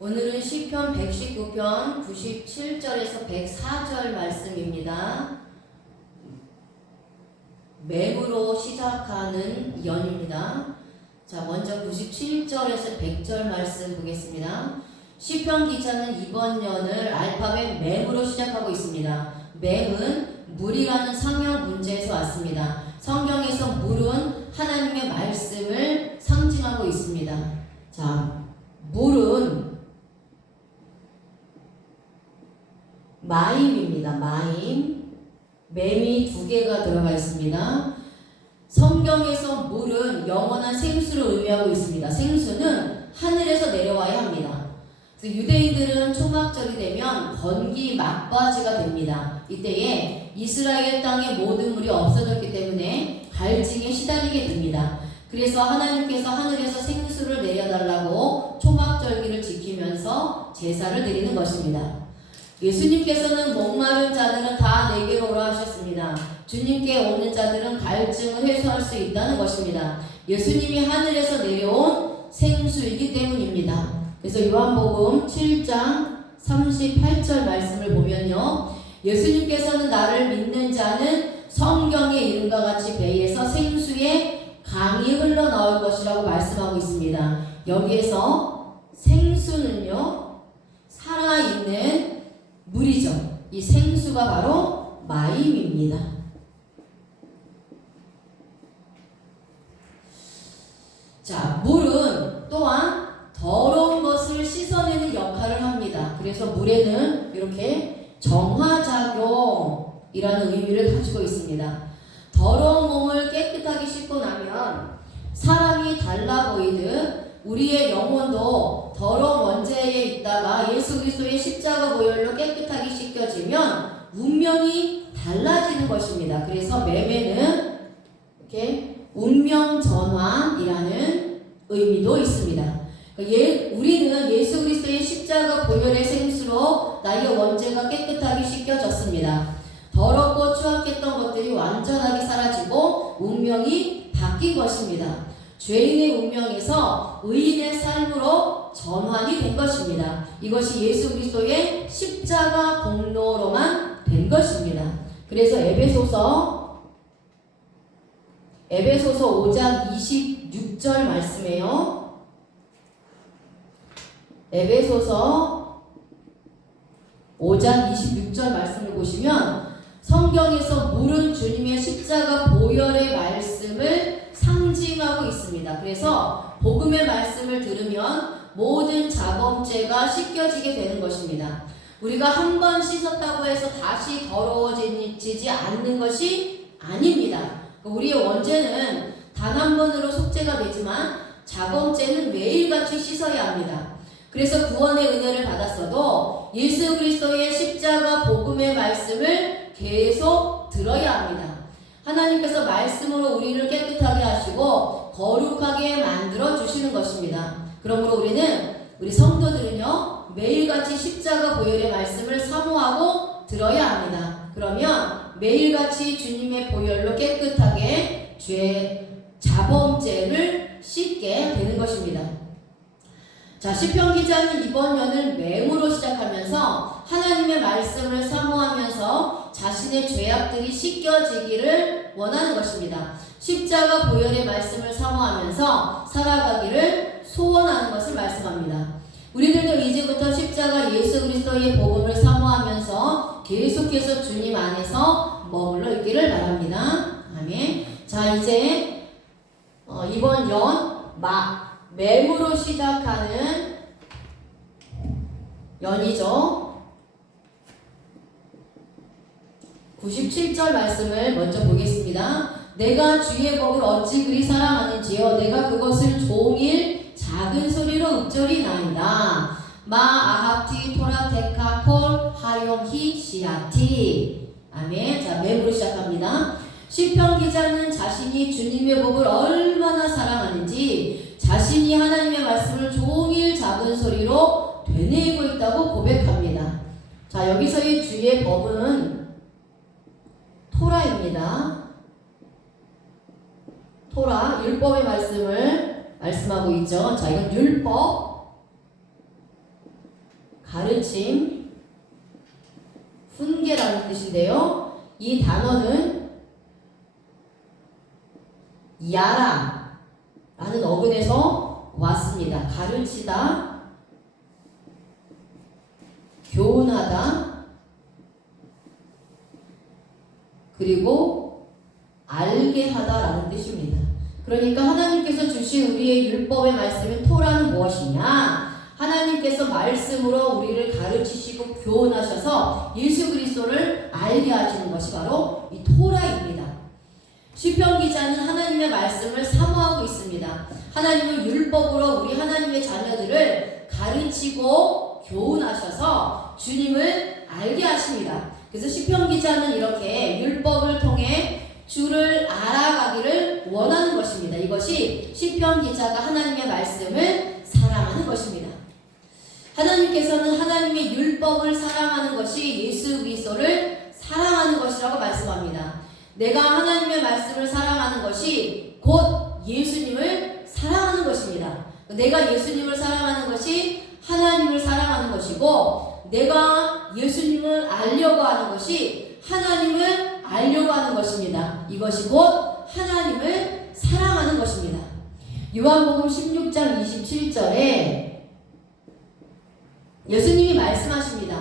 오늘은 시편 119편 97절에서 104절 말씀입니다. 맹으로 시작하는 연입니다. 자, 먼저 97절에서 100절 말씀 보겠습니다. 시편 기자는 이번 연을 알파벳 맹으로 시작하고 있습니다. 맹은 물이라는 상형 문제에서 왔습니다. 성경에서 물은 하나님의 말씀을 상징하고 있습니다. 자, 물은 마임입니다. 마임. 맴이 두 개가 들어가 있습니다. 성경에서 물은 영원한 생수를 의미하고 있습니다. 생수는 하늘에서 내려와야 합니다. 그래서 유대인들은 초막절이 되면 건기 막바지가 됩니다. 이때에 이스라엘 땅의 모든 물이 없어졌기 때문에 갈증에 시달리게 됩니다. 그래서 하나님께서 하늘에서 생수를 내려달라고 초막절기를 지키면서 제사를 드리는 것입니다. 예수님께서는 목마른 자들은 다 내게로 오라 하셨습니다. 주님께 오는 자들은 갈증을 해소할 수 있다는 것입니다. 예수님이 하늘에서 내려온 생수이기 때문입니다. 그래서 요한복음 7장 38절 말씀을 보면요, 예수님께서는 나를 믿는 자는 성경의 이름과 같이 배에서 생수의 강이 흘러나올 것이라고 말씀하고 있습니다. 여기에서 생수는요, 살아있는 물이죠. 이 생수가 바로 마임입니다. 자, 물은 또한 더러운 것을 씻어내는 역할을 합니다. 그래서 물에는 이렇게 정화작용이라는 의미를 가지고 있습니다. 더러운 몸을 깨끗하게 씻고 나면 사람이 달라 보이듯 우리의 영혼도 더러운 원죄에 있다가 예수 그리스도의 십자가 보혈로 깨끗하게 씻겨지면 운명이 달라지는 것입니다. 그래서 매매는 이렇게 운명 전환이라는 의미도 있습니다. 우리는 예수 그리스도의 십자가 보혈의 생수로 나의 원죄가 깨끗하게 씻겨졌습니다. 더럽고 추악했던 것들이 완전하게 사라지고 운명이 바뀐 것입니다. 죄인의 운명에서 의인의 삶으로 전환이 된 것입니다. 이것이 예수 그리스도의 십자가 공로로만 된 것입니다. 그래서 에베소서 5장 26절 말씀이에요. 에베소서 5장 26절 말씀을 보시면 성경에서 물은 주님의 십자가 보혈의 말씀을 상징하고 있습니다. 그래서 복음의 말씀을 들으면 모든 자범죄가 씻겨지게 되는 것입니다. 우리가 한 번 씻었다고 해서 다시 더러워지지 않는 것이 아닙니다. 우리의 원죄는 단 한 번으로 속죄가 되지만 자범죄는 매일같이 씻어야 합니다. 그래서 구원의 은혜를 받았어도 예수 그리스도의 십자가 복음의 말씀을 계속 들어야 합니다. 하나님께서 말씀으로 우리를 깨끗하게 하시고 거룩하게 만들어 주시는 것입니다. 그러므로 우리 성도들은요, 매일같이 십자가 보혈의 말씀을 사모하고 들어야 합니다. 그러면 매일같이 주님의 보혈로 깨끗하게 자범죄를 씻게 되는 것입니다. 자, 시편 기자는 이번 연을 맹으로 시작하면서 하나님의 말씀을 사모하면서 자신의 죄악들이 씻겨지기를 원하는 것입니다. 십자가 보혈의 말씀을 사모하면서 살아가기를 소원하는 것을 말씀합니다. 우리들도 이제부터 십자가 예수 그리스도의 복음을 사모하면서 계속해서 주님 안에서 머물러 있기를 바랍니다. 아멘. 자, 이제 이번 연 맹으로 시작하는 연이죠. 97절 말씀을 먼저 보겠습니다. 내가 주의 법을 어찌 그리 사랑하는지요. 내가 그것을 종일 작은 소리로 읊조리나이다. 아합티 토라테카 콜 하용히 시아티. 아멘. 자, 맹으로 시작합니다. 시편 기자는 자신이 주님의 법을 얼마나 사랑하는지 자신이 하나님의 말씀을 종일 작은 소리로 되뇌이고 있다고 고백합니다. 자, 여기서의 주의 법은 토라입니다. 토라, 율법의 말씀을 말씀하고 있죠. 자, 이건 율법. 가르침, 훈계라는 뜻인데요. 이 단어는 야라 라는 어근에서 왔습니다. 가르치다, 교훈하다, 그리고 알게 하다라는 뜻입니다. 그러니까 하나님께서 주신 우리의 율법의 말씀인 토라는 무엇이냐? 하나님께서 말씀으로 우리를 가르치시고 교훈하셔서 예수 그리스도를 알게 하시는 것이 바로 이 토라입니다. 시편 기자는 하나님의 말씀을 사모하고 있습니다. 하나님은 율법으로 우리 하나님의 자녀들을 가르치고 교훈하셔서 주님을 알게 하십니다. 그래서 시편 기자는 이렇게 율법을 통해 주를 알아가기를 원하는 것입니다. 이것이 시편 기자가 하나님의 말씀을 사랑하는 것입니다. 하나님께서는 하나님의 율법을 사랑하는 것이 예수 그리스도를 사랑하는 것이라고 말씀합니다. 내가 하나님의 말씀을 사랑하는 것이 곧 예수님을 사랑하는 것입니다. 내가 예수님을 사랑하는 것이 하나님을 사랑하는 것이고, 내가 예수님을 알려고 하는 것이 하나님을 알려고 하는 것입니다. 이것이 곧 하나님을 사랑하는 것입니다. 요한복음 16장 27절에 예수님이 말씀하십니다.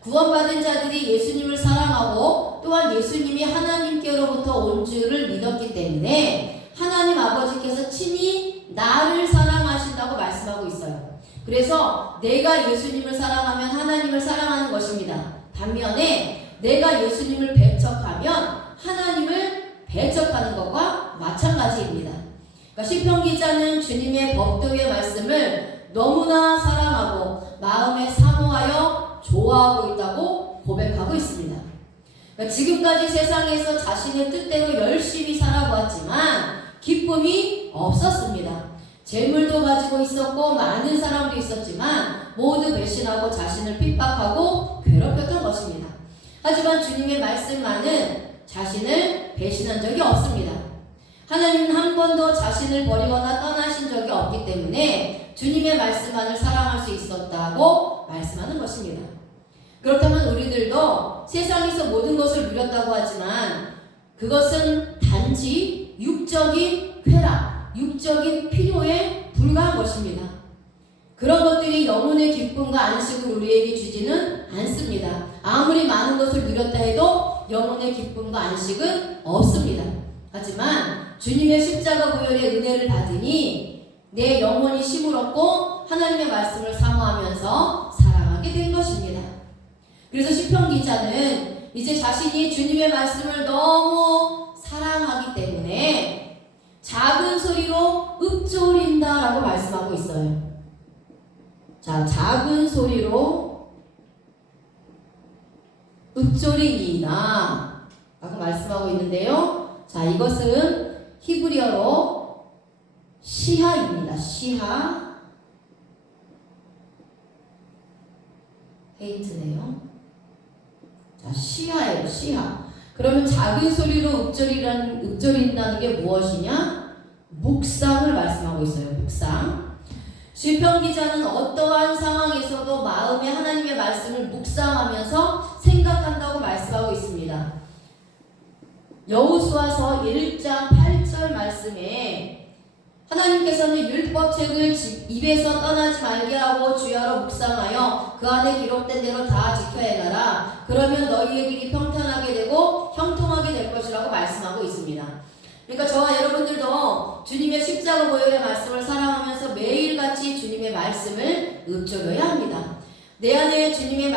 구원받은 자들이 예수님을 사랑하고 또한 예수님이 하나님께로부터 온 줄을 믿었기 때문에 하나님 아버지께서 친히 나를 사랑하신다고 말씀하고 있어요. 그래서 내가 예수님을 사랑하면 하나님을 사랑하는 것입니다. 반면에 내가 예수님을 배척하면 하나님을 배척하는 것과 마찬가지입니다. 그러니까 시편 기자는 주님의 법도의 말씀을 너무나 사랑하고 마음에 사모하여 좋아하고 있다고 고백하고 있습니다. 그러니까 지금까지 세상에서 자신의 뜻대로 열심히 살아보았지만 기쁨이 없었습니다. 재물도 가지고 있었고 많은 사람도 있었지만 모두 배신하고 자신을 핍박하고 괴롭혔던 것입니다. 하지만 주님의 말씀만은 자신을 배신한 적이 없습니다. 하나님은 한 번도 자신을 버리거나 떠나신 적이 없기 때문에 주님의 말씀만을 사랑할 수 있었다고 말씀하는 것입니다. 그렇다면 우리들도 세상에서 모든 것을 누렸다고 하지만 그것은 단지 육적인 쾌락, 육적인 필요에 불과한 것입니다. 그런 것들이 영혼의 기쁨과 안식을 우리에게 주지는 않습니다. 아무리 많은 것을 누렸다 해도 영혼의 기쁨과 안식은 없습니다. 하지만 주님의 십자가 보혈의 은혜를 받으니 내 영혼이 힘을 얻고 하나님의 말씀을 사모하면서 살아가게 된 것입니다. 그래서 시편 기자는 이제 자신이 주님의 말씀을 너무 사랑하기 때문에 작은 소리로 읊조린다라고 말씀하고 있어요. 자, 작은 소리로 읊조리니이다 라고 말씀하고 있는데요. 자, 이것은 히브리어로 시하입니다. 시하. 헤이트네요. 자, 시하예요. 시하. 그러면 작은 소리로 읊조린다는 게 무엇이냐? 묵상을 말씀하고 있어요. 묵상. 시편 기자는 어떠한 상황에서도 마음에 하나님의 말씀을 묵상하면서 생각한다고 말씀하고 있습니다. 여호수아서 1장 8절 말씀에 하나님께서는 율법책을 입에서 떠나지 말게 하고 주야로 묵상하여 그 안에 기록된 대로 다 지켜 행하라. 그러면 너희의 길이 평탄하게 되고 형통하게 될 것이라고 말씀하고 있습니다. 그러니까 저와 여러분들도 주님의 십자가 보혈의 말씀을 사랑하면서 매일같이 주님의 말씀을 읊조려야 합니다. 내 안에 주님의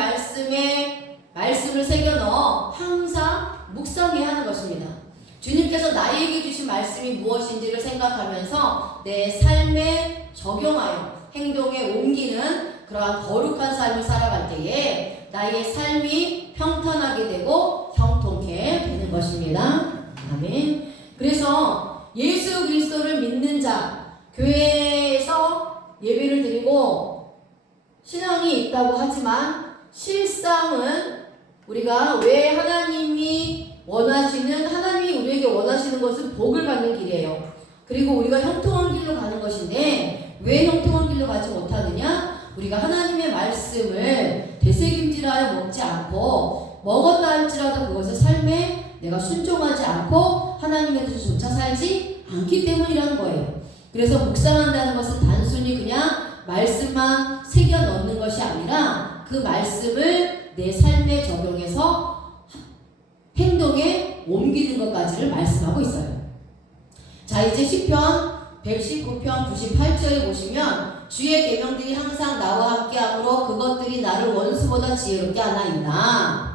말씀을 새겨 넣어 항상 묵상해야 하는 것입니다. 주님께서 나에게 주신 말씀이 무엇인지를 생각하면서 내 삶에 적용하여 행동에 옮기는 그러한 거룩한 삶을 살아갈 때에 나의 삶이 평탄하게 되고 형통케 되는 것입니다. 아멘. 그래서 예수 그리스도를 믿는 자, 교회에서 예배를 드리고 신앙이 있다고 하지만 실상은 우리가 왜 하나님이 우리에게 원하시는 것은 복을 받는 길이에요. 그리고 우리가 형통한 길로 가는 것인데 왜 형통한 길로 가지 못하느냐? 우리가 하나님의 말씀을 되새김질하여 먹지 않고 먹었다 할지라도 그것을 삶에 내가 순종하지 않고 하나님의 뜻조차 살지 않기 때문이라는 거예요. 그래서 묵상한다는 것은 단순히 그냥 말씀만 새겨 넣는 것이 아니라 그 말씀을 내 삶에 적용해서 행동에 옮기는 것까지를 말씀하고 있어요. 자, 이제 시편 119편 98절에 보시면 주의 계명들이 항상 나와 함께하므로 그것들이 나를 원수보다 지혜롭게 하나이다.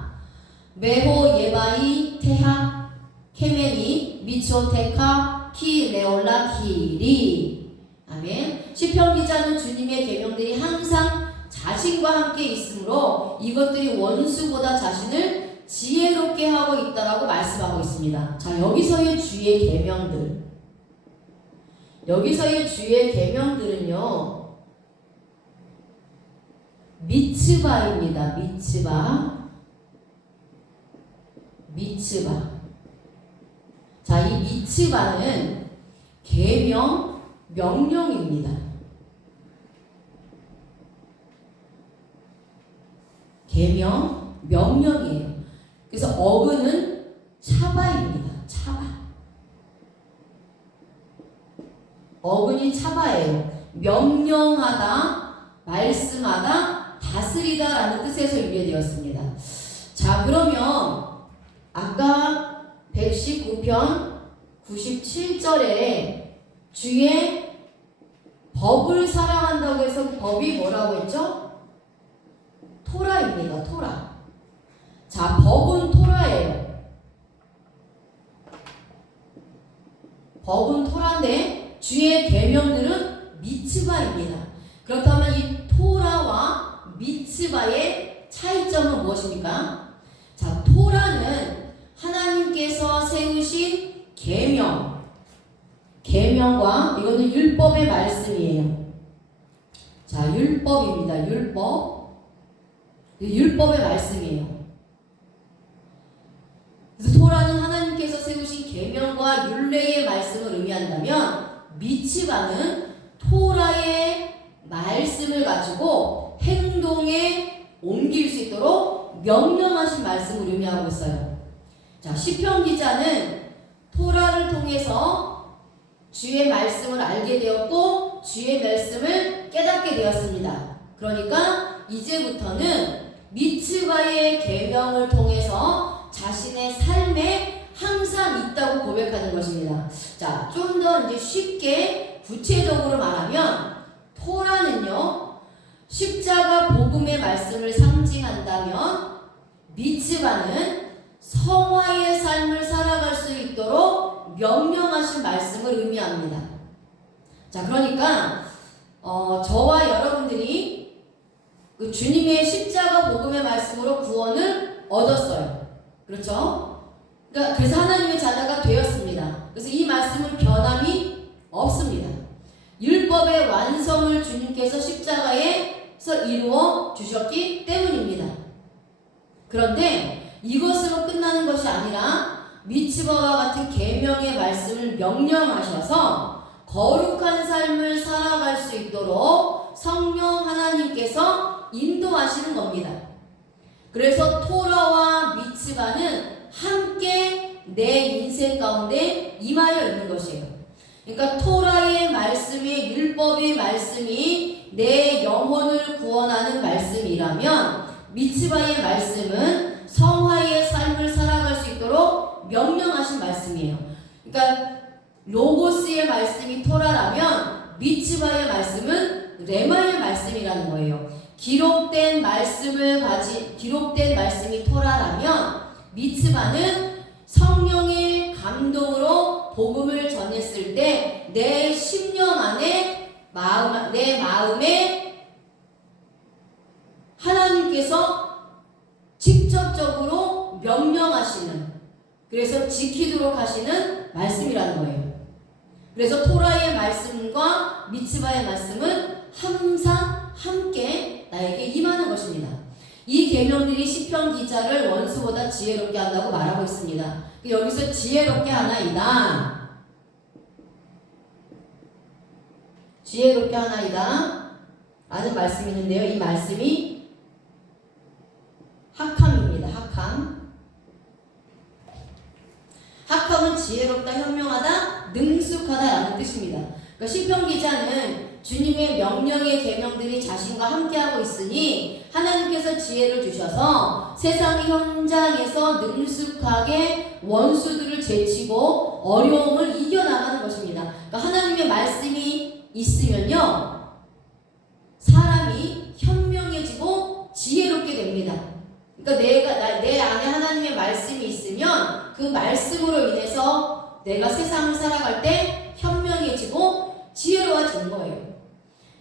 메호 예바이 테하 케메니 미초테카 키 레올라 키리. 아멘. 시편 기자는 주님의 계명들이 항상 자신과 함께 있으므로 이것들이 원수보다 자신을 지혜롭게 하고 있다라고 말씀하고 있습니다. 자, 여기서의 주의 계명들. 여기서의 주의 계명들은요, 미츠바입니다. 미츠바. 자, 이 미츠바는 계명, 명령입니다. 계명, 명령이에요. 그래서 어근은 차바입니다. 차바. 어근이 차바예요. 명령하다, 말씀하다, 다스리다 라는 뜻에서 유래되었습니다. 자, 그러면 아까 119편 97절에 주의 법을 사랑한다고 해서 법이 뭐라고 했죠? 토라입니다. 토라. 자, 법은 토라예요. 법은 토라인데 주의 계명들은 미츠바입니다. 그렇다면 이 토라와 미츠바의 차이점은 무엇입니까? 자, 토라는 하나님께서 세우신 계명과 이거는 율법의 말씀이에요. 자, 율법입니다. 율법의 말씀이에요. 그래서 토라는 하나님께서 세우신 계명과 율례의 말씀을 의미한다면 미츠바는 토라의 말씀을 가지고 행동에 옮길 수 있도록 명령하신 말씀을 의미하고 있어요. 자, 시편 기자는 토라를 통해서 주의 말씀을 알게 되었고 주의 말씀을 깨닫게 되었습니다. 그러니까 이제부터는 미츠바의 계명을 통해서 자신의 삶에 항상 있다고 고백하는 것입니다. 자, 좀 더 이제 쉽게 구체적으로 말하면 토라는요, 십자가 복음의 말씀을 상징한다면 미츠바는 성화의 삶을 살아갈 수 있도록 명령하신 말씀을 의미합니다. 자, 그러니까 저와 여러분들이 그 주님의 십자가 복음의 말씀으로 구원을 얻었어요. 그렇죠? 그러니까 그래서 하나님의 자녀가 되었습니다. 그래서 이 말씀은 변함이 없습니다. 율법의 완성을 주님께서 십자가에서 이루어 주셨기 때문입니다. 그런데 이것으로 끝나는 것이 아니라 미츠바와 같은 계명의 말씀을 명령하셔서 거룩한 삶을 살아갈 수 있도록 성령 하나님께서 인도하시는 겁니다. 그래서 토라와 미츠바는 함께 내 인생 가운데 임하여 있는 것이에요. 그러니까 토라의 말씀이, 율법의 말씀이 내 영혼을 구원하는 말씀이라면 미츠바의 말씀은 성화의 삶을 살아갈 수 있도록 명령하신 말씀이에요. 그러니까 로고스의 말씀이 토라라면 미츠바의 말씀은 레마의 말씀이라는 거예요. 기록된 말씀이 토라라면 미츠바는 성령의 감동으로 복음을 전했을 때 내 심령 안에 내 마음에 하나님께서 직접적으로 명령하시는, 그래서 지키도록 하시는 말씀이라는 거예요. 그래서 토라의 말씀과 미츠바의 말씀은 항상 함께 나에게 임하는 것입니다. 이 계명들이 시편 기자를 원수보다 지혜롭게 한다고 말하고 있습니다. 여기서 지혜롭게 하나이다. 지혜롭게 하나이다. 라는 말씀이 있는데요. 이 말씀이 학함입니다. 학함. 학함은 지혜롭다, 현명하다, 능숙하다라는 뜻입니다. 그러니까 시편 기자는 주님의 명령의 계명들이 자신과 함께하고 있으니 하나님께서 지혜를 주셔서 세상의 현장에서 능숙하게 원수들을 제치고 어려움을 이겨나가는 것입니다. 그러니까 하나님의 말씀이 있으면요, 사람이 현명해지고 지혜롭게 됩니다. 그러니까 내 안에 하나님의 말씀이 있으면 그 말씀으로 인해서 내가 세상을 살아갈 때 현명해지고 지혜로워지는 거예요.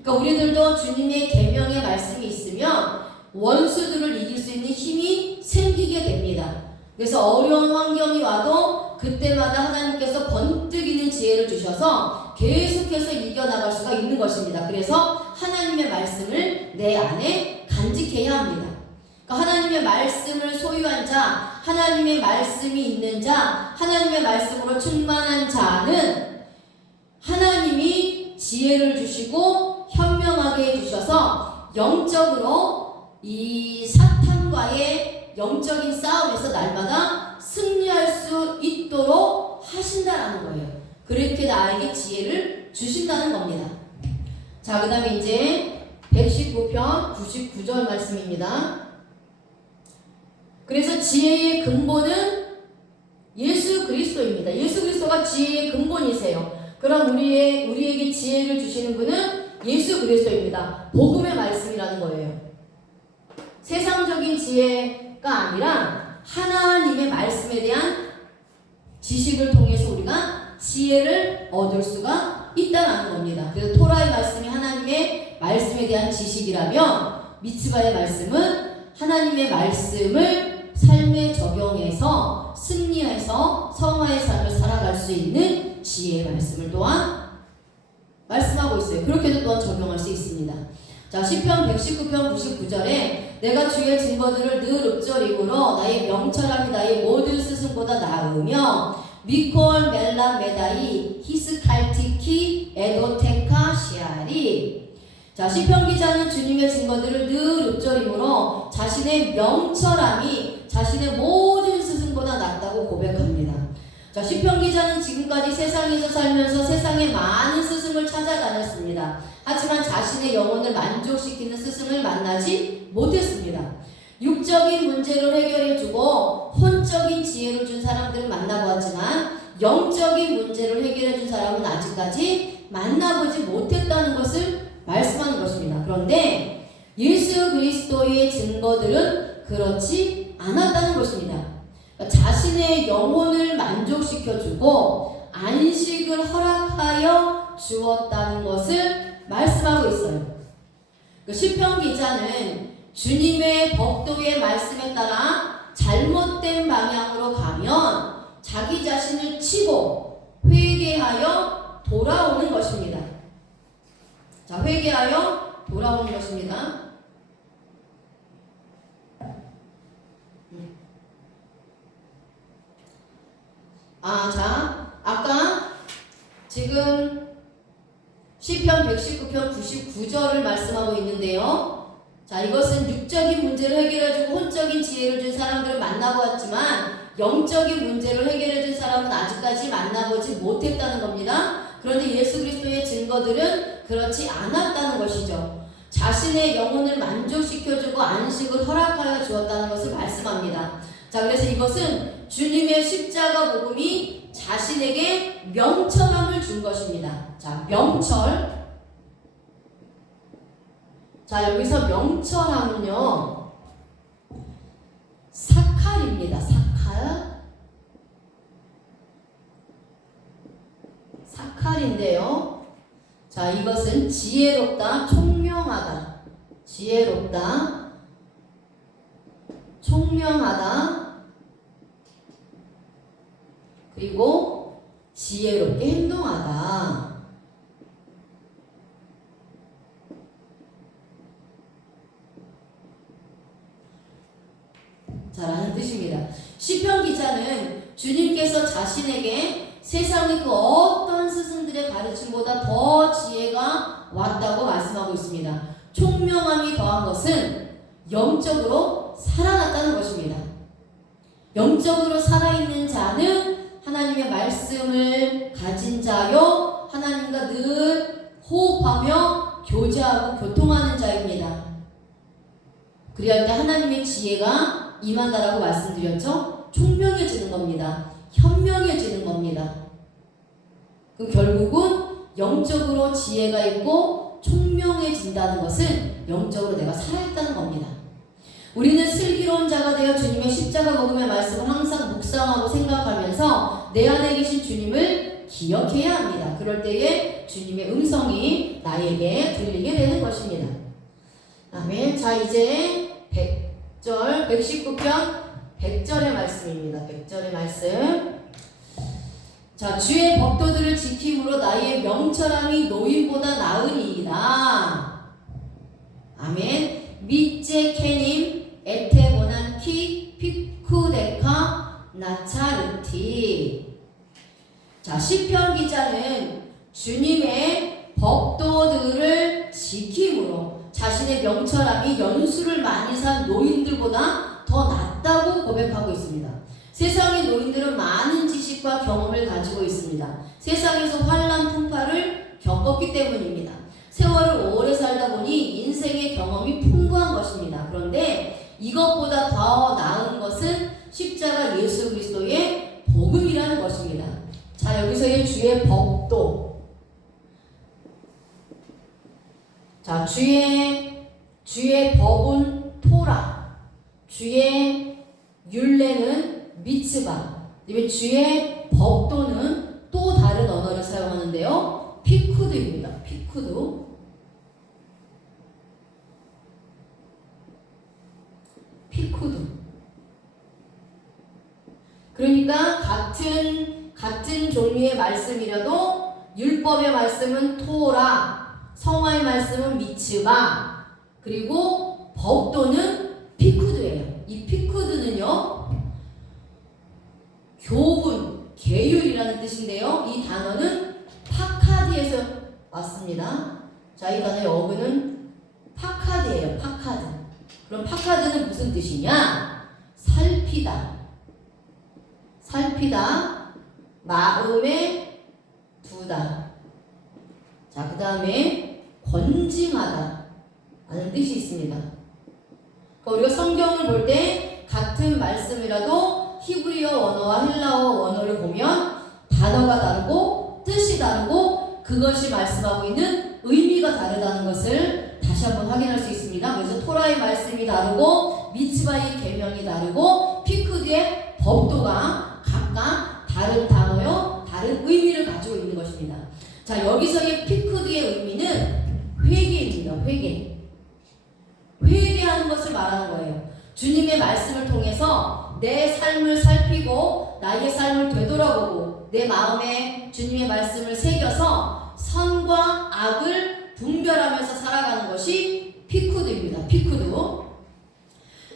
그러니까 우리들도 주님의 계명의 말씀이 있으면 원수들을 이길 수 있는 힘이 생기게 됩니다. 그래서 어려운 환경이 와도 그때마다 하나님께서 번뜩이는 지혜를 주셔서 계속해서 이겨나갈 수가 있는 것입니다. 그래서 하나님의 말씀을 내 안에 간직해야 합니다. 그러니까 하나님의 말씀을 소유한 자, 하나님의 말씀이 있는 자, 하나님의 말씀으로 충만한 자는 하나님이 지혜를 주시고 현명하게 해주셔서 영적으로 이 사탄과의 영적인 싸움에서 날마다 승리할 수 있도록 하신다라는 거예요. 그렇게 나에게 지혜를 주신다는 겁니다. 자, 그 다음에 이제 119편 99절 말씀입니다. 그래서 지혜의 근본은 예수 그리스도입니다. 예수 그리스도가 지혜의 근본이세요. 그럼 우리에게 지혜를 주시는 분은 예수 그리스도입니다. 복음의 말씀이라는 거예요. 세상적인 지혜가 아니라 하나님의 말씀에 대한 지식을 통해서 우리가 지혜를 얻을 수가 있다는 겁니다. 그래서 토라의 말씀이 하나님의 말씀에 대한 지식이라면 미츠바의 말씀은 하나님의 말씀을 삶에 적용해서 승리해서 성화의 삶을 살아갈 수 있는 지혜의 말씀을 또한 말씀하고 있어요. 그렇게도 또한 적용할 수 있습니다. 자, 시편 119편 99절에 내가 주의 증거들을 늘 읊조림으로 나의 명철함이 나의 모든 스승보다 나으며 미콜 멜라 메다이 히스칼티키 에도테카 시아리. 자, 시편 기자는 주님의 증거들을 늘 읊조림으로 자신의 명철함이 자신의 모든 스승보다 낫다고 고백합니다. 자, 시편 기자는 지금까지 세상에서 살면서 세상에 많은 스승을 찾아다녔습니다. 하지만 자신의 영혼을 만족시키는 스승을 만나지 못했습니다. 육적인 문제를 해결해주고 혼적인 지혜를 준 사람들을 만나보았지만 영적인 문제를 해결해준 사람은 아직까지 만나보지 못했다는 것을 말씀하는 것입니다. 그런데 예수 그리스도의 증거들은 그렇지 않았다는 것입니다. 자신의 영혼을 만족시켜주고 안식을 허락하여 주었다는 것을 말씀하고 있어요. 시편 기자는 주님의 법도의 말씀에 따라 잘못된 방향으로 가면 자기 자신을 치고 회개하여 돌아오는 것입니다. 자, 회개하여 돌아오는 것입니다. 자, 아까 지금 시편 119편 99절을 말씀하고 있는데요. 자, 이것은 육적인 문제를 해결해주고 혼적인 지혜를 준 사람들을 만나보았지만 영적인 문제를 해결해준 사람은 아직까지 만나보지 못했다는 겁니다. 그런데 예수 그리스도의 증거들은 그렇지 않았다는 것이죠. 자신의 영혼을 만족시켜주고 안식을 허락하여 주었다는 것을 말씀합니다. 자, 그래서 이것은 주님의 십자가 복음이 자신에게 명철함을 준 것입니다. 자, 명철. 자, 여기서 명철함은요, 사칼입니다. 사칼. 사칼인데요. 자, 이것은 지혜롭다, 총명하다. 지혜롭다, 총명하다, 그리고 지혜롭게 행동하다. 라는 뜻입니다. 시편 기자는 주님께서 자신에게 세상의 그 어떤 스승들의 가르침보다 더 지혜가 왔다고 말씀하고 있습니다. 총명함이 더한 것은 영적으로 살아났다는 것입니다. 영적으로 살아있는 자는 하나님의 말씀을 가진 자요, 하나님과 늘 호흡하며 교제하고 교통하는 자입니다. 그래야 할 때 하나님의 지혜가 임한다라고 말씀드렸죠? 총명해지는 겁니다. 현명해지는 겁니다. 그럼 결국은 영적으로 지혜가 있고 총명해진다는 것은 영적으로 내가 살아있다는 겁니다. 우리는 슬기로운 자가 되어 주님의 십자가 복음의 말씀을 항상 묵상하고 생각하면서 내 안에 계신 주님을 기억해야 합니다. 그럴 때에 주님의 음성이 나에게 들리게 되는 것입니다. 아멘. 자, 이제 100절, 119편 100절의 말씀입니다. 100절의 말씀. 자, 주의 법도들을 지킴으로 나의 명철함이 노인보다 나으니이다. 아멘. 밑제 캐님 에테보난키 피쿠데카 나차르티. 자, 시편 기자는 주님의 법도들을 지킴으로 자신의 명철함이 연수를 많이 산 노인들보다 더 낫다고 고백하고 있습니다. 세상의 노인들은 많은 지식과 경험을 가지고 있습니다. 세상에서 환난 풍파를 겪었기 때문입니다. 세월을 오래 살다 보니 인생의 경험이 풍부한 것입니다. 그런데 이것보다 더 나은 것은 십자가 예수 그리스도의 복음이라는 것입니다. 자, 여기서의 주의 법도. 자, 주의 법은 토라, 주의 율례는 미츠바, 주의 법도는 또 다른 언어를 사용하는데요. 피쿠드입니다. 피쿠드. 그러니까 같은 종류의 말씀이라도 율법의 말씀은 토라, 성화의 말씀은 미츠바, 그리고 법도는 피쿠드예요. 이 피쿠드는요, 교훈, 계율이라는 뜻인데요. 이 단어는 파카드에서 왔습니다. 자, 이 단어의 어근은 파카드예요. 파카드. 그럼 파카드는 무슨 뜻이냐? 살피다, 마음에 두다. 자, 그 다음에 권징하다 라는 뜻이 있습니다. 그러니까 우리가 성경을 볼 때 같은 말씀이라도 히브리어 원어와 헬라어 원어를 보면 단어가 다르고 뜻이 다르고 그것이 말씀하고 있는 의미가 다르다는 것을 다시 한번 확인할 수 있습니다. 그래서 토라의 말씀이 다르고 미츠바의 계명이 다르고 피쿠드의 법도가 각각 다른 단어요, 다른 의미를 가지고 있는 것입니다. 자, 여기서의 피쿠드의 의미는 회개입니다. 회개하는 것을 말하는 거예요. 주님의 말씀을 통해서 내 삶을 살피고 나의 삶을 되돌아보고 내 마음에 주님의 말씀을 새겨서 선과 악을 분별하면서 살아가는 것이 피쿠드입니다. 피쿠드.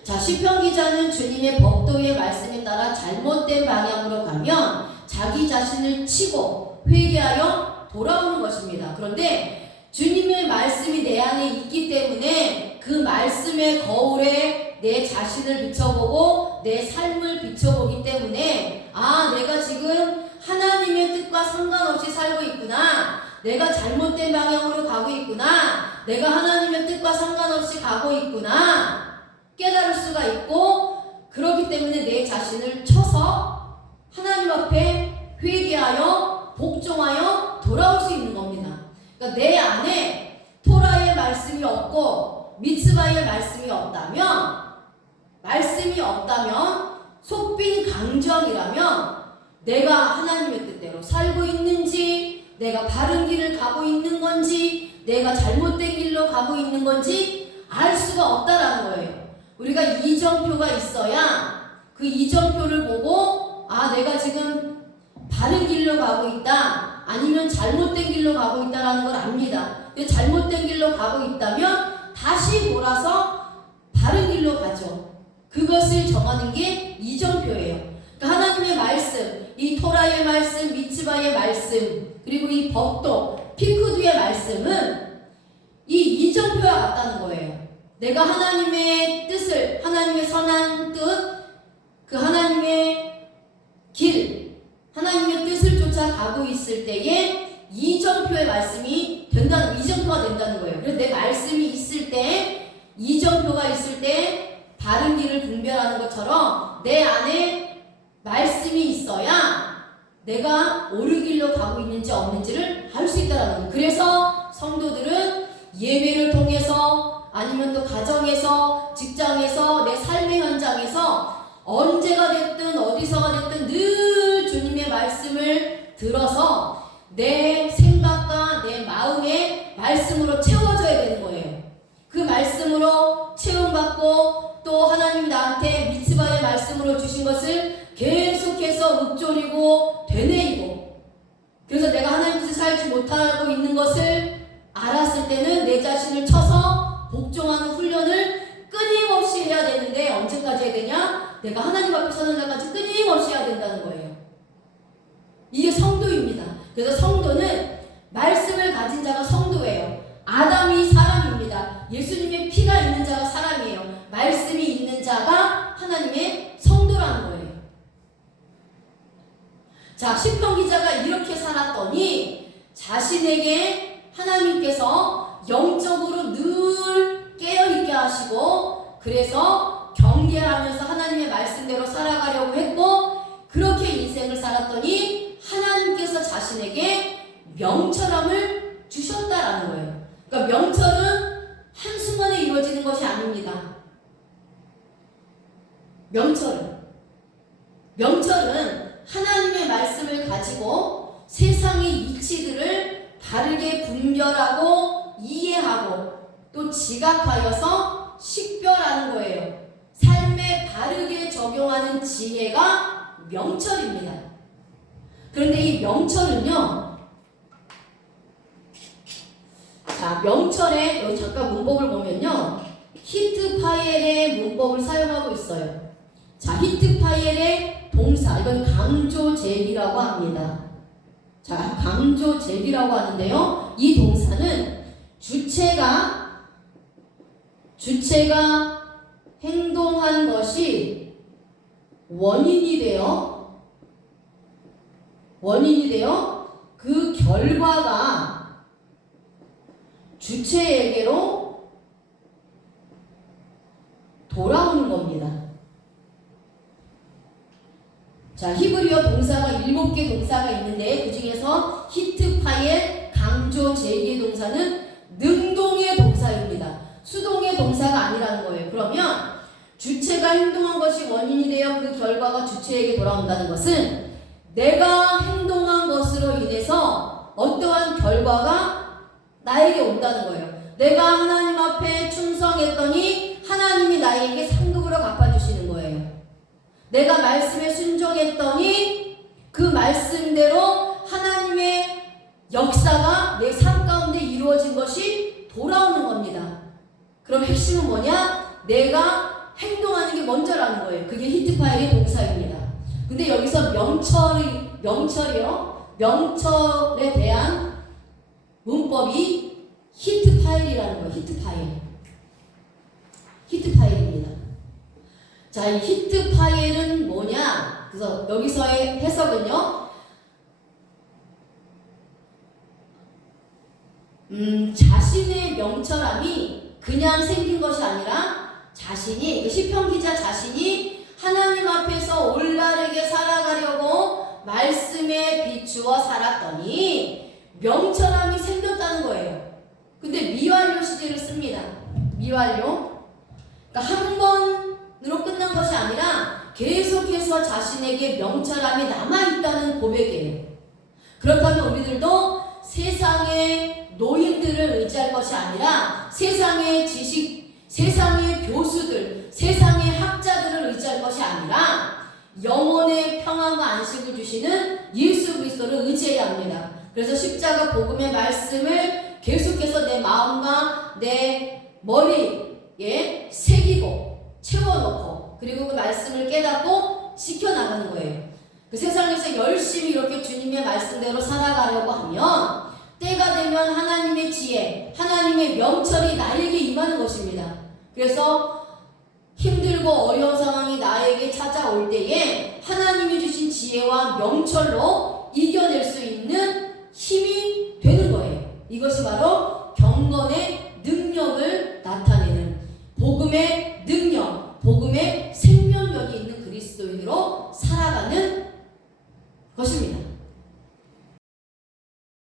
자, 시편 기자는 주님의 법도의 말씀에 따라 잘못된 방향으로 가면 자기 자신을 치고 회개하여 돌아오는 것입니다. 그런데 주님의 말씀이 내 안에 있기 때문에 그 말씀의 거울에 내 자신을 비춰보고 내 삶을 비춰보기 때문에 내가 지금 하나님의 뜻과 상관없이 살고 있구나, 내가 잘못된 방향으로 가고 있구나, 내가 하나님의 뜻과 상관없이 가고 있구나 깨달을 수가 있고, 그렇기 때문에 내 자신을 쳐서 하나님 앞에 회개하여 복종하여 돌아올 수 있는 겁니다. 그러니까 내 안에 토라의 말씀이 없고 미츠바의 말씀이 없다면 속빈 강정이라면 내가 하나님의 뜻대로 살고 있는지, 내가 바른 길을 가고 있는 건지, 내가 잘못된 길로 가고 있는 건지 알 수가 없다라는 거예요. 우리가 이정표가 있어야 그 이정표를 보고 내가 지금 바른 길로 가고 있다, 아니면 잘못된 길로 가고 있다라는 걸 압니다. 잘못된 길로 가고 있다면 다시 돌아서 바른 길로 가죠. 그것을 정하는 게 이정표예요. 그러니까 하나님의 말씀, 이 토라의 말씀, 미츠바의 말씀, 그리고 이 법도, 피쿠드의 말씀은 이 이정표와 같다는 거예요. 내가 하나님의 뜻을, 하나님의 선한 뜻, 그 하나님의 길, 하나님의 뜻을 쫓아가고 있을 때에 이정표의 말씀이 된다는, 이정표가 된다는 거예요. 그래서 내 말씀이 있을 때, 이정표가 있을 때 바른 길을 분별하는 것처럼 내 안에 말씀이 있어야 내가 옳은 길로 가고 있는지 없는지를 알 수 있다는 거예요. 그래서 성도들은 예배를 통해서 아니면 또 가정에서, 직장에서, 내 삶의 현장에서 언제가 됐든 어디서가 됐든 늘 주님의 말씀을 들어서 내 생각과 내 마음의 말씀으로 채워져야 되는 거예요. 그 말씀으로 채움받고 또 하나님 나한테 미tzvah의 말씀으로 주신 것을 계속해서 읊조리고 되뇌이고, 그래서 내가 하나님 뜻을 살지 못하고 있는 것을 알았을 때는 내 자신을 쳐서 복종하는 훈련을 끊임없이 해야 되는데, 언제까지 해야 되냐? 내가 하나님 앞에 서는 날까지 끊임없이 해야 된다는 거예요. 이게 성도입니다. 그래서 성도는 말씀을 가진 자가 성도예요. 아담이 사람입니다. 예수님의 피가 있는 자가 사람이에요. 말씀이 있는 자가 하나님의 성도라는 거예요. 자, 시편 기자가 이렇게 살았더니 자신에게 하나님께서 영적으로 늘 깨어있게 하시고, 그래서 경계하면서 하나님의 말씀대로 살아가려고 했고, 그렇게 인생을 살았더니 하나님께서 자신에게 명철함을 주셨다라는 거예요. 그러니까 명철은 한순간에 이루어지는 것이 아닙니다. 명철은 하나님의 말씀을 가지고 세상의 이치들을 바르게 분별하고 이해하고 또 지각하여서 식별하는 거예요. 삶에 바르게 적용하는 지혜가 명철입니다. 그런데 이 명철은요, 자, 명철의 여기 잠깐 문법을 보면요, 히트파엘의 문법을 사용하고 있어요. 자, 히트파엘의 동사, 이건 강조제기라고 합니다. 자, 강조제기라고 하는데요, 이 동사는 주체가 행동한 것이 원인이 되어 그 결과가 주체에게로 돌아오는 겁니다. 자, 히브리어 동사가 7개 동사가 있는데 그 중에서 히트파의 강조 제기의 동사는 능동의 동사입니다. 수동의 동사가 아니라는 거예요. 그러면 주체가 행동한 것이 원인이 되어 그 결과가 주체에게 돌아온다는 것은 내가 행동한 것으로 인해서 어떠한 결과가 나에게 온다는 거예요. 내가 하나님 앞에 충성했더니 하나님이 나에게 상급으로 갚아주시는 거예요. 내가 말씀에 순종했더니 그 말씀대로 하나님의 역사가 내 삶 가운데 이루어진 것이 돌아오는 겁니다. 그럼 핵심은 뭐냐? 내가 행동하는 게 먼저라는 거예요. 그게 히트파일의 동사입니다. 근데 여기서 명철에 대한 문법이 히트파일이라는 거예요. 히트파일입니다. 자, 이 히트파일은 뭐냐? 그래서 여기서의 해석은요, 자신의 명철함이 그냥 생긴 것이 아니라 자신이, 시편 기자 자신이 하나님 앞에서 올바르게 살아가려고 말씀에 비추어 살았더니 명철함이 생겼다는 거예요. 근데 미완료 시제를 씁니다. 미완료. 그러니까 한 번으로 끝난 것이 아니라 계속해서 자신에게 명철함이 남아있다는 고백이에요. 그렇다면 우리들도 세상의 노인들을 의지할 것이 아니라 세상의 지식, 세상의 교수들, 세상의 학자들을 의지할 것이 아니라 영혼의 평안과 안식을 주시는 예수 그리스도를 의지해야 합니다. 그래서 십자가 복음의 말씀을 계속해서 내 마음과 내 머리에 새기고 채워놓고, 그리고 그 말씀을 깨닫고 지켜나가는 거예요. 그 세상에서 열심히 이렇게 주님의 말씀대로 살아가려고 하면 때가 되면 하나님의 지혜, 하나님의 명철이 나에게 임하는 것입니다. 그래서 힘들고 어려운 상황이 나에게 찾아올 때에 하나님이 주신 지혜와 명철로 이겨낼 수 있는 힘이 되는 거예요. 이것이 바로 경건의 능력을 나타내는 복음의 능력, 복음의 생명력이 있는 그리스도인으로 살아가는 것입니다.